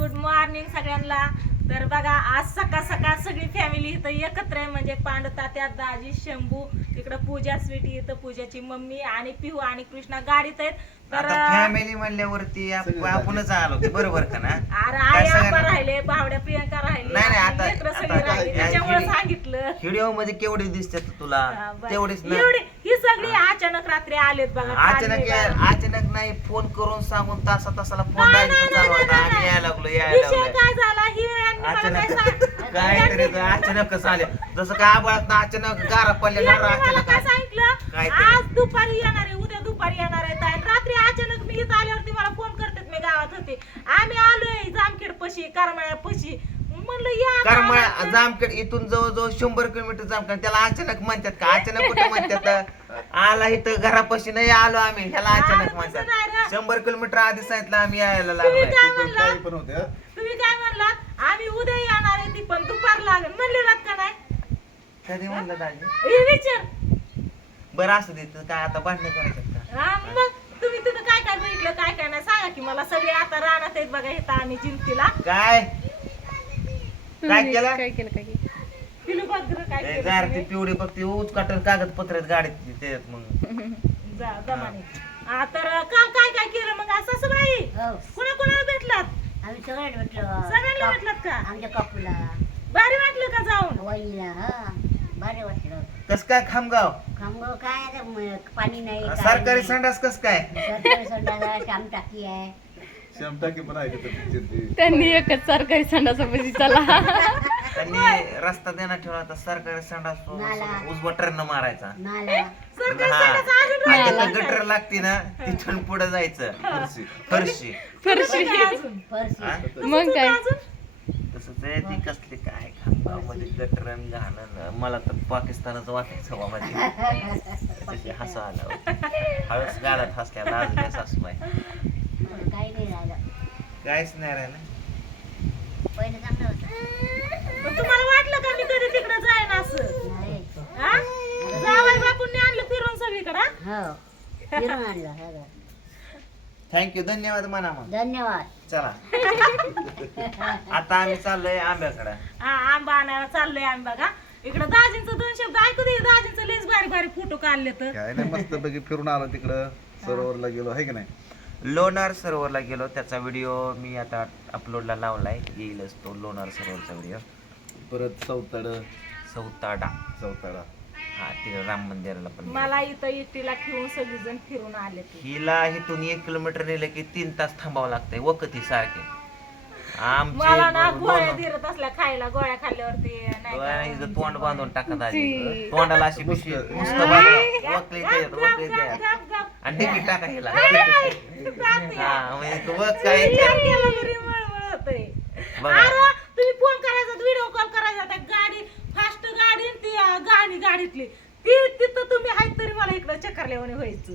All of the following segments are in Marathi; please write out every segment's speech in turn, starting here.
गुड मॉर्निंग सगळ्यांना. तर बघा आज सकाळ सकाळ सगळी फॅमिली इथं एकत्र आहे. म्हणजे पांडू तात्या दाजी शंभू इकडं पूजा स्वीटी इथं पूजाची मम्मी आणि पिहू आणि कृष्णा गाडीत आहेत. तर आता फॅमिली म्हणल्यावरती आप- आपणच आलो ते बरोबर का ना? अरे काय आई राहिले भावड्या प्रियंका राहिली नाही, नाही, आता- लेकरं सगळी आता- राहिली आता- त्याच्यामुळे सांगितलं. व्हिडिओमध्ये केवढे दिसतात तुला? हा, बरं. तेवढेच ना? एवढी ही सगळी अचानक रात्री आलेत बघा अचानक काल या- मी अचानक नाही फोन करून सांगून तासा तासाला फोन नाही, डायरेक्ट नाही, चालू नाही, होता नाही, आम्ही नाही. यायला लागलो यायला विषय लागलो. काय झाला? ही यांनी मला काय अचानक सांग- ते अचानकच आले. जसं काय आबाळात अचानक गारा पडल्या यांनी गारा मला अचानक काय. सांगितलं? काहीतरी. आज दुपारी येणार आहे उद्या दुपारी येणार आहे आणि रात्री अचानक मी इथं आल्यावरती मला फोन करतात मी गावात होते. आम्ही आलोय जामखेड पशी करमाळ्या पशी. म्हणलं या करमाळा जामखेड इथून जवळजवळ शंभर किलोमीटर जामखेड. त्याला अचानक म्हणतात का? अचानक कुठे म्हणतात? आला इथं घरापाशी नाही आलो आम्ही. ह्याला अचानक नाही म्हणतात. ना. शंभर किलोमीटर आधी सांगितलं आम्ही यायला तुम्ही लागलोय. काय पण म्हणला? काही पण होत्या तुम्ही काय म्हणलात आम्ही उद्या येणार आहे ती पण दुपार लागेल. म्हणले रात का नाही. कधी म्हणलं दाजी? हे विचार. बरं असू दे तर काय आता भांडणं करायचं का? हा, मग? तुम्ही तिथं काय काय बघितलं काय काय नाही? सांगा की मला सगळे आता रानात आहेत बघा इथं आम्ही जिंतीला काय? काय केलं? काय केलं काय केलं? पिलू भद्र काय ए, केलं गार ती तुम्ही? पिवळी बघ ती कागदपत्र आहेत गाडीत ते मग. जा जमाने. तर काल काय काय केलं मग? असं असं बाई हो. कुणा कुणाला भेटलात? आम्ही सगळ्यांना भेटलो. सगळ्यांना भेटलात का? आमच्या कापूला भारी वाटलं का जाऊन? वहिनीला हा. वाटलं. कस काय खामगाव? खामगाव काय आता म- पाणी नाही काय सरकारी नाही. संडास कस काय? सरकारी श्याम टाकी आहे. श्यामटाकी पण आहे का त्या picture ची? त्यांनी एकच सरकारी संडासापाशी चला. त्यांनी रस्ता देणार ठेवला होता सरकारी संडास नाला. उजवटरनं मारायचा. नाला. सरकारी हा. संडास अजून आणि राहिला तिथं गटर लागते ना तिथून पुढे जायचं फरशी. फरशी. फरशी. काय हा? मग काय? तसंच आहे ती कसली काय? खामगाव मध्ये गटरन घाणं मला तर पाकिस्तानच वाटायचं बा मध्ये तशी हसा आलं. हळूच गाडत हसल्या लाजल्या सासूबाई. काही नाही राहिलं. काहीच नाही राहिलं. पहिलं चांगलं होतं पण तुम्हाला वाटलं का मी कधी तिकडे जाईन असं नाही हा जावई बापूंनी आणलं फिरून सगळीकडे हा? हो फिरून आणलं सगळं थँक्यू धन्यवाद म्हणा मग धन्यवाद. चला. आता आम्ही चाललोय आंब्याकडे. हा आंबा आणायला चाललोय आम्ही बघा. इकडं दाजींचं दोन शब्द ऐकू दे. दाजींचं लेस भारी भारी फोटो काढले तर काय नाही मस्त पैकी फिरून आलो तिकडं. सरोवरला गेलो आहे की नाही? लोणार सरोवरला गेलो. त्याचा व्हिडिओ मी आता अपलोडला लावलाय. येईलच तो लोणार सरोवरचा व्हिडिओ. परत चौतड सौताडा. चौताळा हा तिकडे राम मंदिराला पण गेलो. मला इथं इट्टीला ठेवून सगळीजण फिरून आले ते हिला इथून एक किलोमीटर नेलं की तीन तास थांबावं लागतंय वकती सारखे मला ना गोळ्या दिरत असल्या खायला गोळ्या खाल्ल्यावरती नाही का? तोंड बांधून टाकत आली. तोंडाला अशी पिशवी मुसकं. बांधून वकली. गप, गप. आणि टाका हिला जाते. हा म्हणजे तू बघ काय विचार केला तरी मळमळ होतंय. बघा. अरे, तुम्ही फोन करायचा त्या गाडी फास्ट गाडी आणि ती अं, गाडी गाडीतली. ती तिथं तुम्ही आहेत तरी मला इकडं चक्करल्यावाने व्हायचं.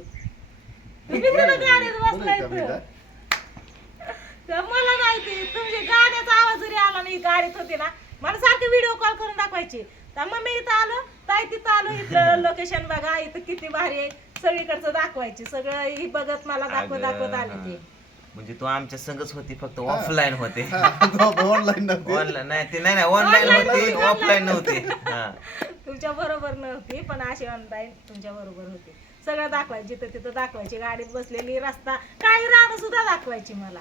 तुम्ही तिथं गाडीत बसलाय तर. मला नाही ते तुमच्या गाड्याचा आवाज जरी आला नाही गाडीत होती ना मला सारखे व्हिडिओ कॉल करून दाखवायचे. तर मग मी इथं आलो ताई तिथं आलो इथलं लोकेशन बघा इथं किती भारी आहे. सगळीकडचं दाखवायचे सगळं ही बघत मला दाखवत दाखवत आले ते. म्हणजे तू आमच्या संगच होती फक्त ऑफलाईन होते. ऑनलाईन नव्हती. ऑनलाईन नाही ते नाही नाही ऑनलाईन होती ऑफलाईन नव्हती. हा. तुमच्या बरोबर नव्हती पण अशी ऑनलाईन तुमच्या बरोबर होती. सगळं दाखवायची जिथं तिथं दाखवायची गाडीत बसलेली रस्ता काही राहणं सुद्धा दाखवायची मला.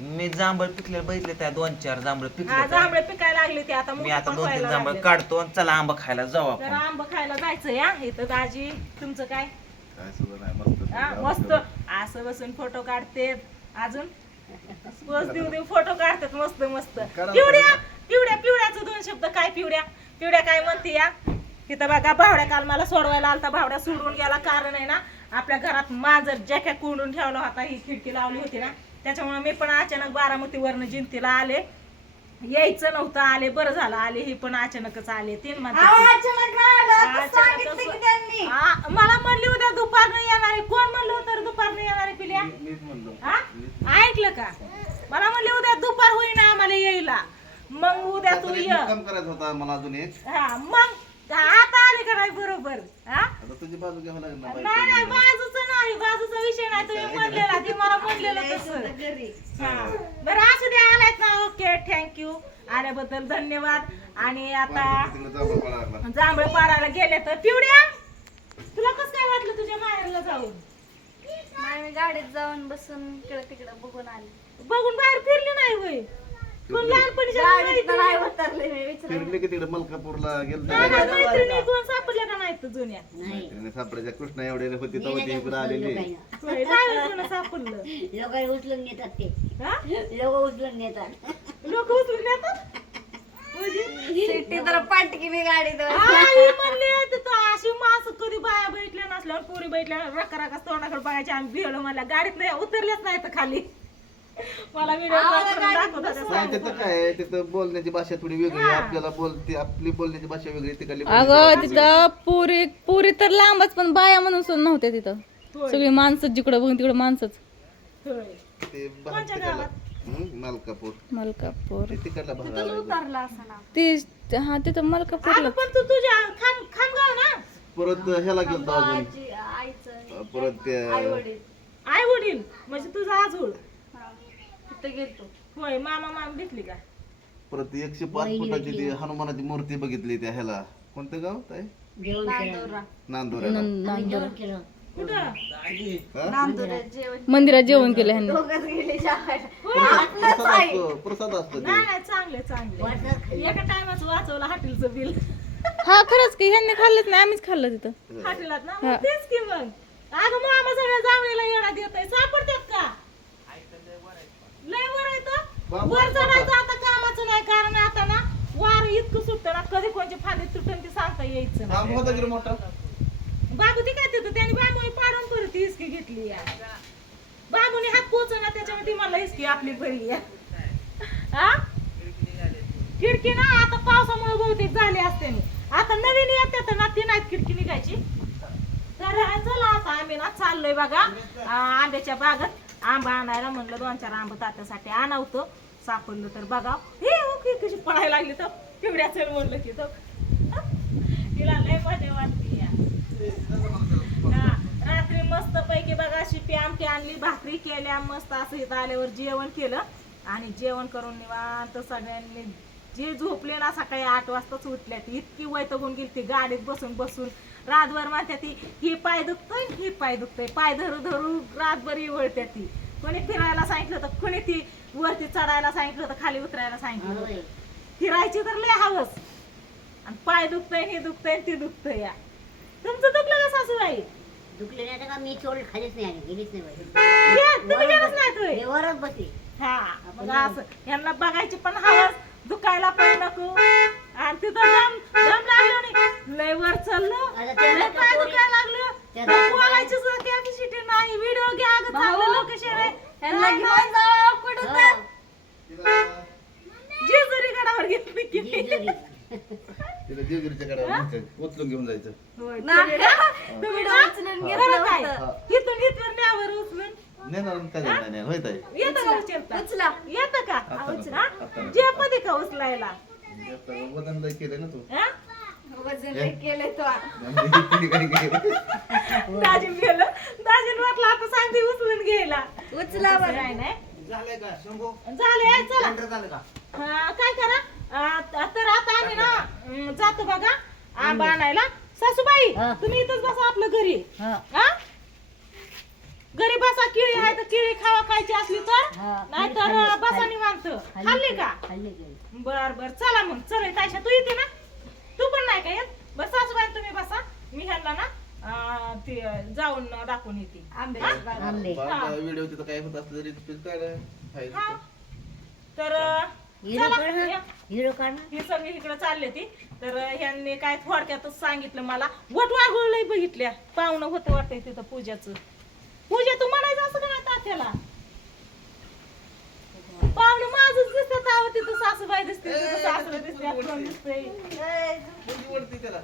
मी जांभळ पिकले बघितले त्या दोन चार जांभळ हा पिकले जांभळे पिकायला लागले ते आता मी आता दोन तीन जांभळ लागले. काढतो आणि चला आंबा खायला जाऊ आपण. आंब खायला जायचं या इथं दाजी तुमचं काय? काय सुद्धा नाही मस्त. हा, मस्त. असं बसून फोटो काढते. अजून? पोच देऊ देऊ फोटो काढतात मस्त मस्त. पिवड्या. पिवड्या पिवड्याचं दोन शब्द काय पिवड्या? पिवड्या काय म्हणते या? तिथं बघा भावड्या काल मला सोडवायला आलता भावड्या सोडून गेला. कारण आहे ना आपल्या घरात मांजर जॅकेट कोंडून ठेवला होता ही खिडकी लावली होती ना. त्याच्यामुळे मी पण अचानक बारामतीवरनं जिंतीला आले. यायचं नव्हतं आले बरं झालं आले ही पण अचानकच आले. तीन म्हणतात अचानकच- हा, मला म्हणली उद्या दुपारनं येणार आहे कोण म्हणलं होतं दुपारनं हा? ऐकलं का? मला म्हणले उद्या दुपार होईना आम्हाला यायला. मग उद्या तू ये. करायचा होता मला अजून एक. हा मग आता आले का नाही बरोबर? हा? आता तुझी बाजू घ्यावं लागेल ना नाही नाही बाईक बाजूचं नाही बाजूचा विषय नाही. तुम्ही म्हणलेला ते मला म्हणलेलं तसं. हा. बरं असू द्या आला आल्याबद्दल धन्यवाद. आणि आता तिकडे जांभळ पडायला लागला. जांभळ पाडायला गेले तर पिवड्या तुला कसं काय वाटलं तुझ्या माहेरला जाऊन? नाही मी गाडीत जाऊन बसून इकडं तिकडं बघून आले. बघून बाहेर फिरली नाही होय? पण लहानपणीच्या गाडीत तर नाही मैत्रिणी- उतरले मी विचार फिरले की तिकडे मलकापूरला गेलो नाही, नाही, मैत्रिणी कोण सापडल्या का नाहीत जुन्या? नाही. सापड्याच्या कृष्णा एवढे होती तेव्हा ती इकडे आलेली. होय, नाही कोण सापडलं? लोक उचलून नेतात ते. हा? लोक उचलून नेतात. लोक उचलून येतात म्हणजे सिटी तर पाटकी मी गाडीत. आई म्हणले तिथं अशी माणसं कधी बाया बैठल्या नसल्यावर पोरी बैठल्या रका रका तोंडाकडे बघायचे आम्ही भिडलो मला गाडीत नाही उतरल्याच नाही तर खाली. मला व्हिडिओ नाही तिथं काय आहे, तिथं बोलण्याची भाषा थोडी वेगळी आहे. आपल्याला बोलते आपली बोलण्याची भाषा वेगळी तिकडली अगं तिथं पुरी पुरी तर लांबच पण बाया म्हणून सुद्धा नव्हत्या तिथं. सगळी माणसं जिकडं बघून तिकडं माणसंच. ते तिकडला? हं, मलकापूर. मलकापूर. ते तिकडला भाग आला. ती हा तिथं मलकापूरला. अगं पण तू तुझ्या खाम खामगाव ना? परत ह्याला गेलतो अजून. परत त्या आई वडील म्हणजे तुझा आजोळ? तिथं गेलतो. होय मामा मामा भेटली का? परत एकशे पाच फुटाची ती हनुमानाची मूर्ती बघितली त्या ह्याला. कोणतं गाव काय जेवण नांदोऱ्याला जेवण केलं कुठं? हा? मंदिरात. जेवण केलं. ह्यांनी. प्रसाद असतो प्रसाद असतो ते. नाही नाही चांगले चांगले वाटलं. एका टायमाचं वाचवलं हॉटेलचं बिल. हा खरंच की ह्यांनी खाल्लंच नाही आम्हीच खाल्लं तिथं. हॉटेलात ना मग तेच की मग. अगं मामा सगळ्या जावणीला येणार देत आहे सापडतात का? लय वर येतं वर चढायचं आता कामाचं नाही कारण आता ना वार इतकं सुटतं ना कधी कोणची फांदी तुटन ते सांगता यायचं नाही. आंबा होता की रे मोठा बाबू ती काय तिथं त्याने बाबू पाडून परत ही हिसकी घेतली या बाबूने हात पोचना त्याच्यावर ती मला हिसकी आपली बरी या हा? खिडकी ना आता पावसामुळे बहुतेक झाली असते मी. आता नवीन येते ना ती नाहीत खिडकी निघायची. तर चला आता आम्ही ना चाललोय बघा. आंब्याच्या बागात. आंबा आणायला म्हणलं दोन चार आंबा तात्यासाठी आणावतो. सापडलं तर बघा. हे हो, ओके कशी पडायला लागली तर. पिवड्या चल म्हणलं की तो तिला लय मजा वाटते या. रात्री मस्त पैकी बघा शिपी आमटी आणली भाकरी केल्या मस्त असं इथं आल्यावर जेवण केलं. आणि जेवण करून निवांत सगळ्यांनी जे झोपले ना सकाळी आठ वाजताच उठल्या ती इतकी वैतगून गेली ती गाडीत बसून बसून. रातभर म्हणत्या ती ही पाय दुखतोय ही पाय दुखतोय पाय धरू धरू रातभर वळत्या ती. कोणी फिरायला सांगितलं तर कोणी ती वरती चढायला सांगितलं तर खाली उतरायला सांगितलं. फिरायची तर लय हवस. आणि पाय दुखतंय हे दुखतंय ते दुखतंय या. तुमचं दुखलं का सासूबाई? दुखले नाही तर का मी चोळ खालीच नाही आली गेलीच नाही बाई. ये, तुम्ही गेलंच नाही तुम्ही? मी वरच बसली. हा मग असं यांना बघायची पण हवस. दुखायला पण नको. आणि तिथं दम दम लागलं नाही. लय वर चाललो. आता ते लय पाय पोरी- दुखायला लागलं. त्या तर बोलायची सुद्धा कॅपॅसिटी नाही. व्हिडिओ घ्या अगं चांगलं लोकेशन आहे. ह्यांना नाही, घेऊन जावं कुठं. तर. जेजुरी गडावर घेतली की जेजुरी. तिला देवगिरीच्या कडे उचलून घेऊन जायचं. ना- तुम्ही उचलून खरं काय. इथून इथवर न्यावर उचलून नेणार काय जाणार नाही होय ताई. येतं का उचलता? उचला. येतं का? आता उचला. आता. जे मध्ये का उचलायला? आता वजन लय केलंय ना तू. हा? वजन लय केलंय तो. काय केलं? दाजी गेलं. वाटलं आता सांगते उचलून घ्यायला. उचला तसं बरं. काय नाही झालंय का शंभू? झाले चला. टेंडर झालं का? हा, काय करा? आ, तर आता आम्ही ना अं, जातो बघा. आंबा आणायला सासूबाई. तुम्ही इथंच बसा आपलं घरी. हा. घरी बसा केळी आहे तर केळी खावा खायची असली तर? हा. नाहीतर खाल्ली, बसा. निवांत. खाल्ली का? खाल्ली गेली. बर बर. चला मग. चल तायशा तू येते ना. तू पण नाही का येत? बस सासूबाई तुम्ही बसा. मी ह्यांना ना अं, ते जाऊन दाखवून येते. आंबे हा? आंबे. बाबा, व्हिडिओ तिथं काय होत असलं तरी काय नाही. हा. तर अं, हिरो चला, काढ ना. या. हिरो काढ ना. ही सगळी इकडे चालली ती. तर ह्यांनी काय थोडक्यातच सांगितलं मला. वट वाघुळलंय बघितल्या. पाहुणं होतं वाटतंय तिथं पूजाचं. पूजा तू म्हणायचं असं का नाही तात्याला? पाहुणं माझच दिसतात आहो तिथं सासूबाई दिसते तिथं सासू दिसते.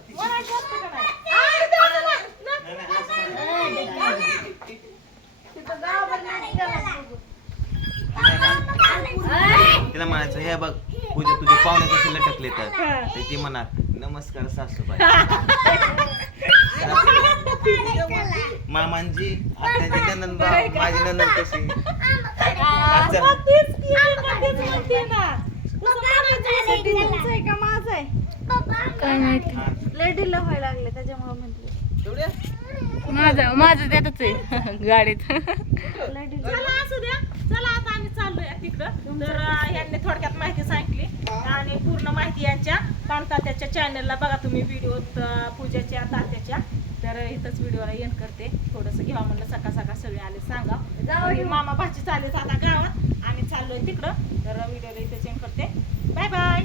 म्हणायचं असतं का नाही? आ, दादा, ना, ना. तिला म्हणायचं हे बघ पूजा तुझे पाहुणे कसे लटकले तर. तर ती म्हणा नमस्कार सासूबाई. मामांजी आत्याची नंदन माझी नंदन कशी? काय माहिती लय ढिल्ला व्हायला लागले त्याच्यामुळे म्हटलं माझं माझं त्यातच आहे. गाडीत. असू द्या. चला आता आम्ही चाललोय तिकडं. तर यांनी थोडक्यात पूर्ण माहिती यांच्या. पाणतात्याच्या चॅनलला बघा तुम्ही व्हिडिओ पूजाच्या तात्याच्या. तर इथंच व्हिडिओला एंड करते. थोडंसं घ्यावा म्हणलं सकाळ सकाळ सगळे आले सांगा. मामा भाची चालले आता गावात. आम्ही चाललोय तिकडं. तर व्हिडिओला इथंच एंड करते. Bye bye